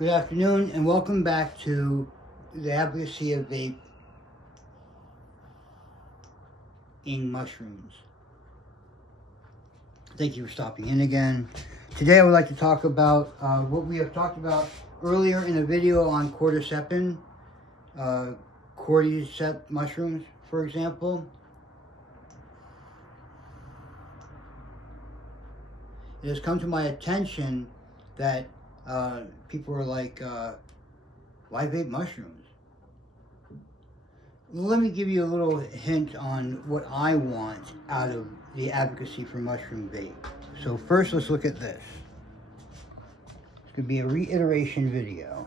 Good afternoon and welcome back to the Advocacy of Vape in mushrooms. Thank you for stopping in again. Today I would like to talk about what we have talked about earlier in a video on cordycepin, Cordyceps mushrooms, for example. It has come to my attention that people are like, why vape mushrooms? Let me give you a little hint on what I want out of the advocacy for mushroom vape. So first, let's look at this. It's going to be a reiteration video.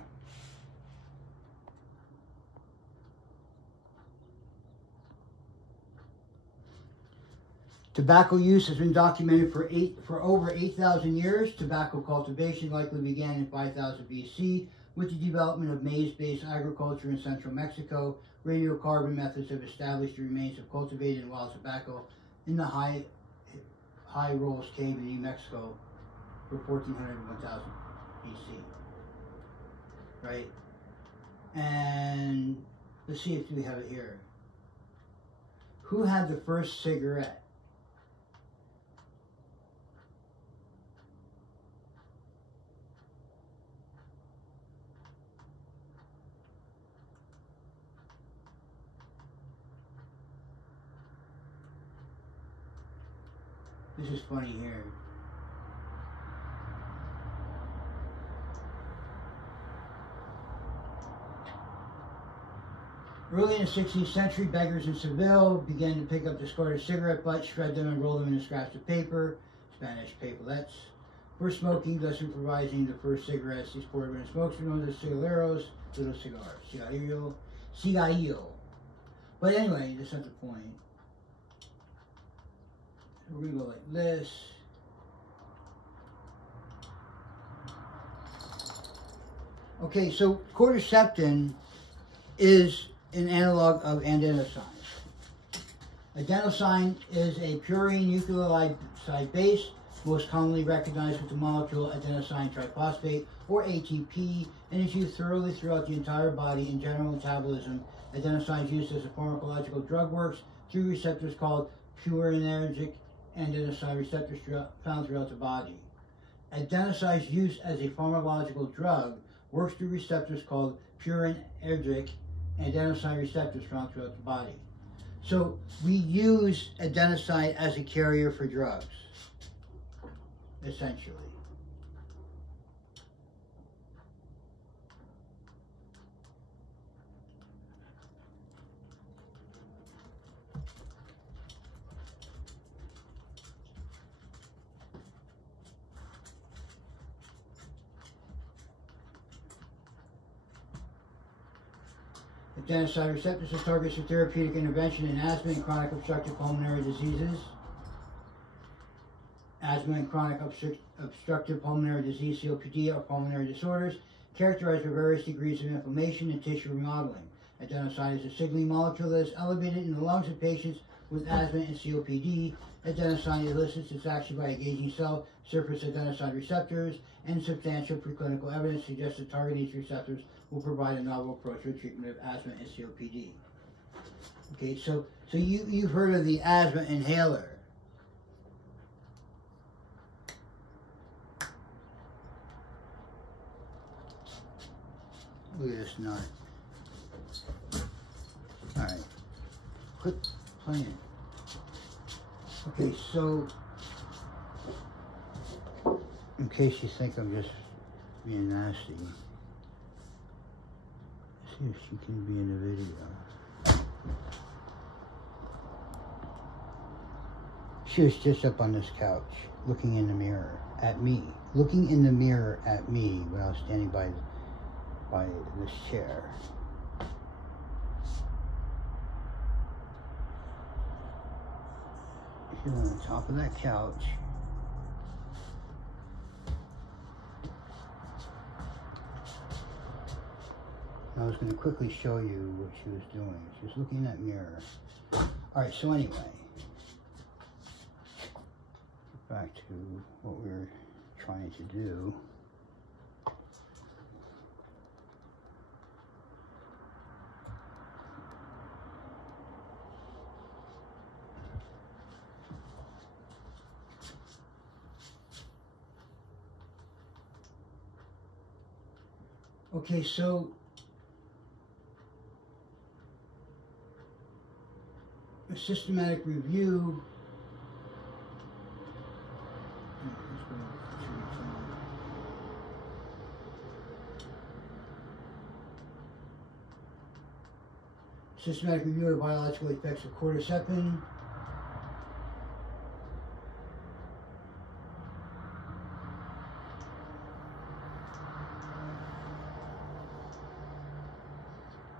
Tobacco use has been documented for over 8,000 years. Tobacco cultivation likely began in 5000 BC with the development of maize-based agriculture in central Mexico. Radiocarbon methods have established the remains of cultivated and wild tobacco in the High Rolls Cave in New Mexico for 1400 to 1000 BC. Right? And let's see if we have it here. Who had the first cigarette? This is funny here. Early in the 16th century, beggars in Seville began to pick up discarded cigarette butts, shred them, and roll them into scraps of paper, Spanish paperettes, for smoking, thus improvising the first cigarettes. These portable smokes were known as cigarrillos, little cigars, cigarillo. But anyway, that's not the point. We're going to go like this. Okay, so cordycepin is an analog of adenosine. Adenosine is a purine nucleoside base, most commonly recognized with the molecule adenosine triphosphate, or ATP, and is used thoroughly throughout the entire body in general metabolism. Adenosine is used as a pharmacological drug, works through receptors called purinergic adenosine receptors found throughout the body. Adenosine's use as a pharmacological drug works through receptors called purinergic adenosine receptors found throughout the body. So we use adenosine as a carrier for drugs, essentially. Adenosine receptors are targets for therapeutic intervention in asthma and chronic obstructive pulmonary diseases. Asthma and chronic obstructive pulmonary disease, COPD, are pulmonary disorders characterized by various degrees of inflammation and tissue remodeling. Adenosine is a signaling molecule that is elevated in the lungs of patients with asthma and COPD. Adenosine elicits its action by engaging cell surface adenosine receptors, and substantial preclinical evidence suggests that targeting these receptors will provide a novel approach to the treatment of asthma and COPD. Okay, so you've heard of the asthma inhaler. Look at this nut. Alright, quit playing. Okay, so in case you think I'm just being nasty, see if she can be in the video. She was just up on this couch, looking in the mirror at me. Looking in the mirror at me when I was standing by this chair. She's on the top of that couch. I was going to quickly show you what she was doing. She was looking in that mirror. Alright, so anyway, back to what we were trying to do. Okay, so a systematic review. Systematic review of biological effects of cordycepin.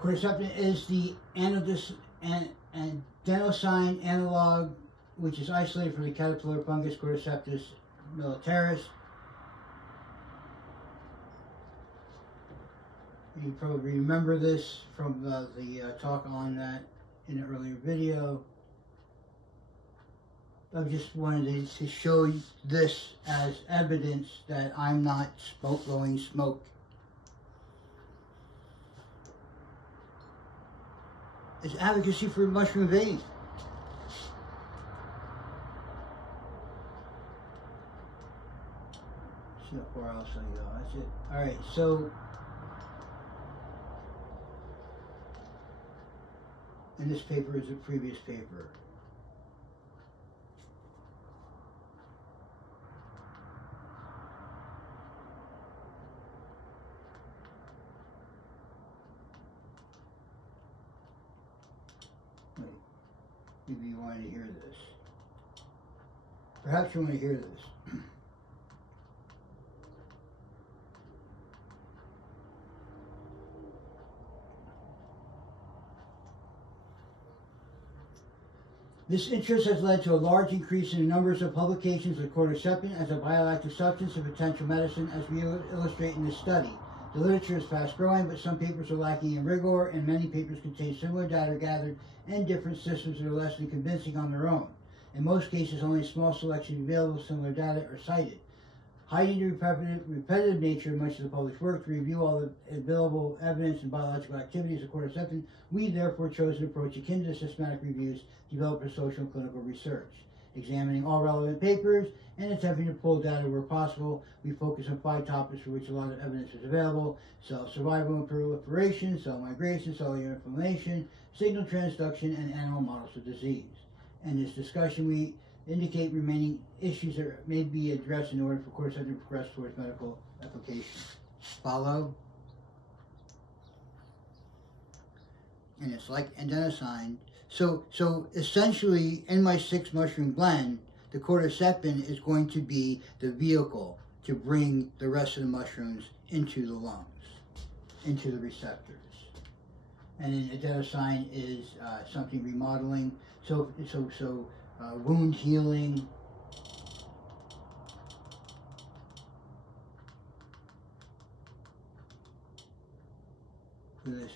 Cordycepin is the adenosine analogue, which is isolated from the caterpillar fungus Cordyceps militaris. You probably remember this from the talk on that in an earlier video. I just wanted to show you this as evidence that I'm not blowing smoke. It's advocacy for Mushroom Vape. See how far else I go. That's it. Alright, so and this paper is a previous paper. Wait, maybe you wanted to hear this. Perhaps you want to hear this. This interest has led to a large increase in the numbers of publications of cordycepin as a bioactive substance and potential medicine, as we illustrate in this study. The literature is fast growing, but some papers are lacking in rigor, and many papers contain similar data gathered in different systems that are less than convincing on their own. In most cases, only a small selection of available similar data are cited. Hiding the repetitive nature of much of the published work to review all the available evidence and biological activities of cordycepin, we therefore chose an approach akin to systematic reviews developed for social and clinical research. Examining all relevant papers and attempting to pull data where possible, we focus on 5 topics for which a lot of evidence is available: cell survival and proliferation, cell migration, cellular inflammation, signal transduction, and animal models of disease. In this discussion, we indicate remaining issues that may be addressed in order for cordycepin to progress towards medical application. Follow? And it's like adenosine. So essentially, in my 6 mushroom blend, the cordycepin is going to be the vehicle to bring the rest of the mushrooms into the lungs, into the receptors. And then adenosine is something remodeling. Wound healing. This.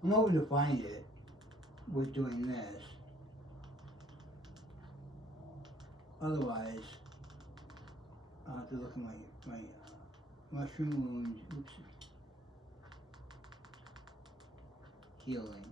I'm hoping to find it with doing this. Otherwise, I'll have to look at my mushroom wound. Oops. Healing.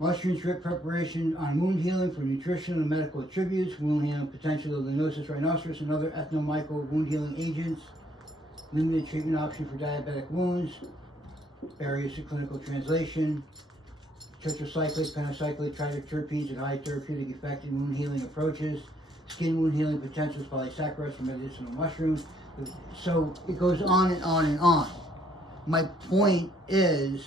Mushroom strip preparation on wound healing for nutritional and medical attributes, wound healing potential of Linosis rhinoceros and other ethnomyco wound healing agents, limited treatment option for diabetic wounds, barriers to clinical translation, tetracyclic, pentacyclic, triterpenes with high therapeutic effect in wound healing approaches, skin wound healing potentials, polysaccharides from medicinal mushrooms. So it goes on and on and on. My point is,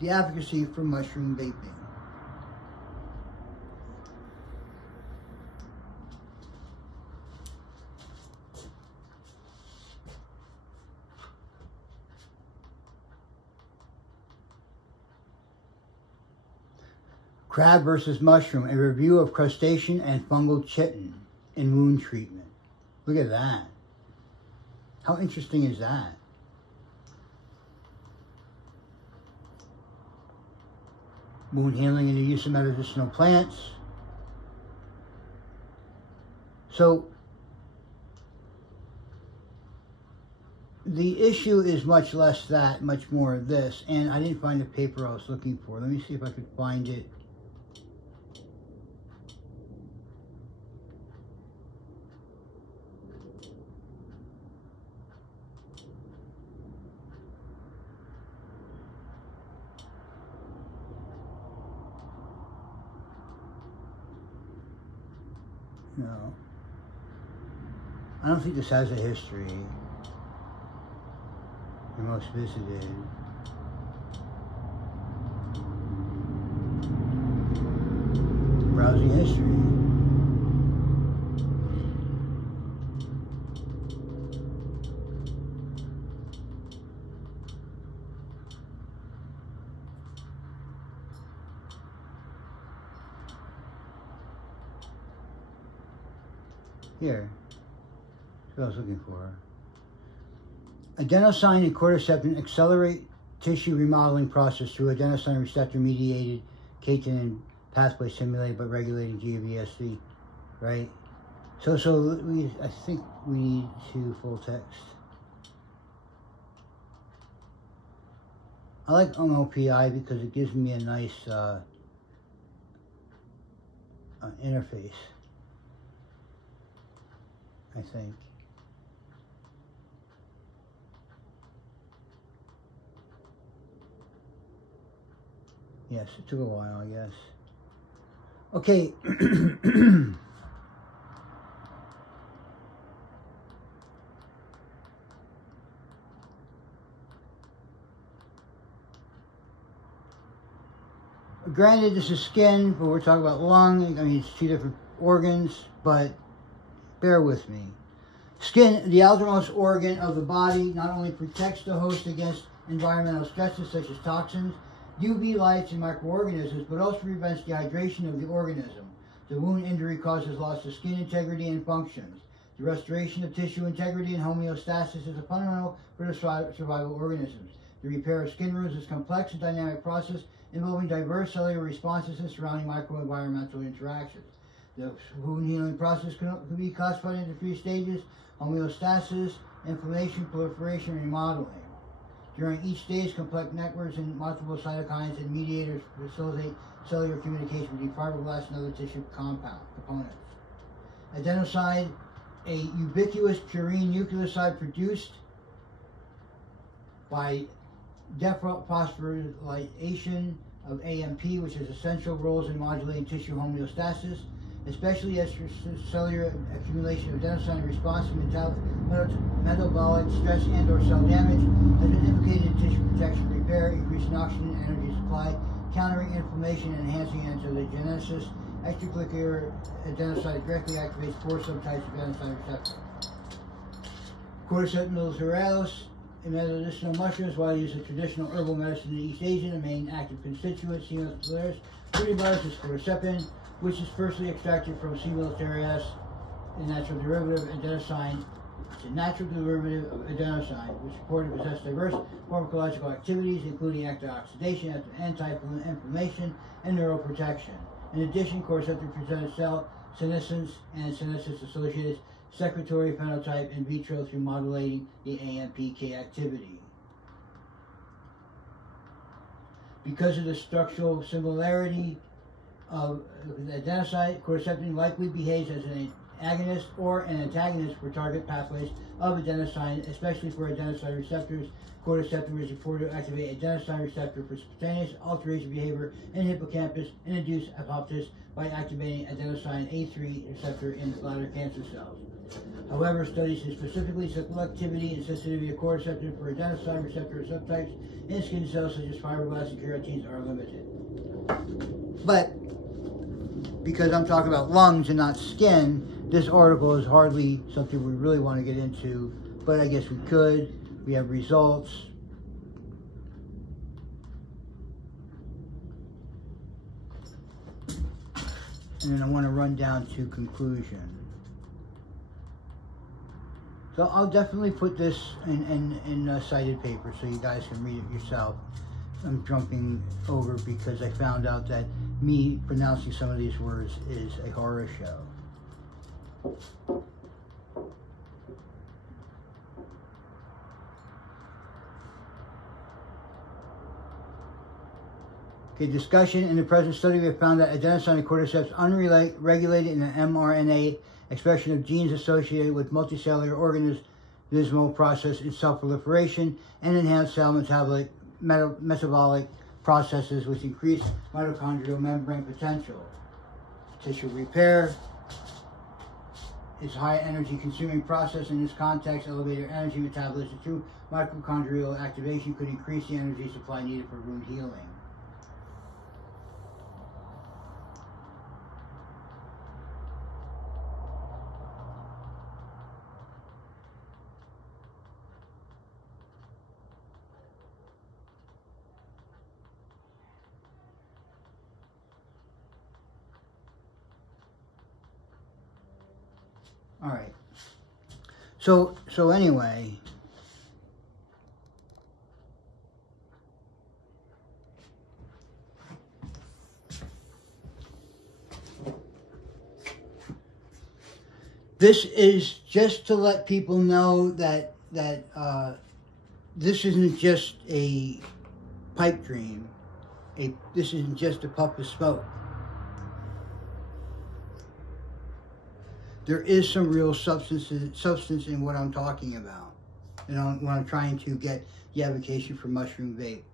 the advocacy for mushroom vaping. Crab versus mushroom, a review of crustacean and fungal chitin in wound treatment. Look at that. How interesting is that? Wound healing and the use of medicinal plants. So, the issue is much less that, much more of this. And I didn't find the paper I was looking for. Let me see if I could find it. No. I don't think this has a history. The most visited. Browsing history. Here, that's what I was looking for. Adenosine and cordycepin accelerate tissue remodeling process through adenosine receptor-mediated catenin pathway stimulated by regulating GAVSC, right? So I think we need to full text. I like OPI because it gives me a nice interface, I think. Yes, it took a while, I guess. Okay. Granted, this is skin, but we're talking about lung. I mean, it's two different organs, but bear with me. Skin, the outermost organ of the body, not only protects the host against environmental stresses such as toxins, UV lights, and microorganisms, but also prevents dehydration of the organism. The wound injury causes loss of skin integrity and functions. The restoration of tissue integrity and homeostasis is a fundamental for the survival of organisms. The repair of skin wounds is a complex and dynamic process involving diverse cellular responses and surrounding microenvironmental interactions. The wound healing process can be classified into 3 stages: homeostasis, inflammation, proliferation, and remodeling. During each stage, complex networks and multiple cytokines and mediators facilitate cellular communication between fibroblasts and other tissue components. Adenosine, a ubiquitous purine nucleoside produced by dephosphorylation of AMP, which has essential roles in modulating tissue homeostasis, especially extracellular accumulation of adenosine in response to metabolic stress and/or cell damage, has been implicated in tissue protection, repair, increasing oxygen and energy supply, countering inflammation, and enhancing angiogenesis. Extracellular adenosine directly activates 4 subtypes of adenosine receptor. Cordyceps militaris in medicinal mushrooms, while used in traditional herbal medicine in East Asia, the main active constituent, C. militaris, purine is cordycepin, which is firstly extracted from C. militaris, a natural derivative of adenosine. It's a natural derivative of adenosine, which is reported to possess diverse pharmacological activities, including antioxidation, anti-inflammation, and neuroprotection. In addition, cordyceps presented cell senescence and senescence-associated secretory phenotype in vitro through modulating the AMPK activity. Because of the structural similarity of adenosine, cordycepin likely behaves as an agonist or an antagonist for target pathways of adenosine, especially for adenosine receptors. Cordycepin is reported to activate adenosine receptor for spontaneous alteration behavior in hippocampus and induce apoptosis by activating adenosine A3 receptor in bladder cancer cells. However, studies in specifically selectivity and sensitivity of cordyceps for adenosine receptor subtypes in skin cells such as fibroblasts and keratins are limited. But because I'm talking about lungs and not skin, this article is hardly something we really want to get into, but I guess we could. We have results. And then I want to run down to conclusion. So I'll definitely put this in a cited paper so you guys can read it yourself. I'm jumping over because I found out that me pronouncing some of these words is a horror show. Okay, discussion. In the present study, we have found that adenosine and cordyceps unregulated in an mRNA expression of genes associated with multicellular organismal process in cell proliferation and enhanced cell metabolic processes which increase mitochondrial membrane potential. Tissue repair is a high energy consuming process. In this context, elevated energy metabolism through mitochondrial activation could increase the energy supply needed for wound healing. All right. So anyway, this is just to let people know that this isn't just a pipe dream. This isn't just a puff of smoke. There is some real substance in what I'm talking about, and what I'm trying to get the advocacy for mushroom vape.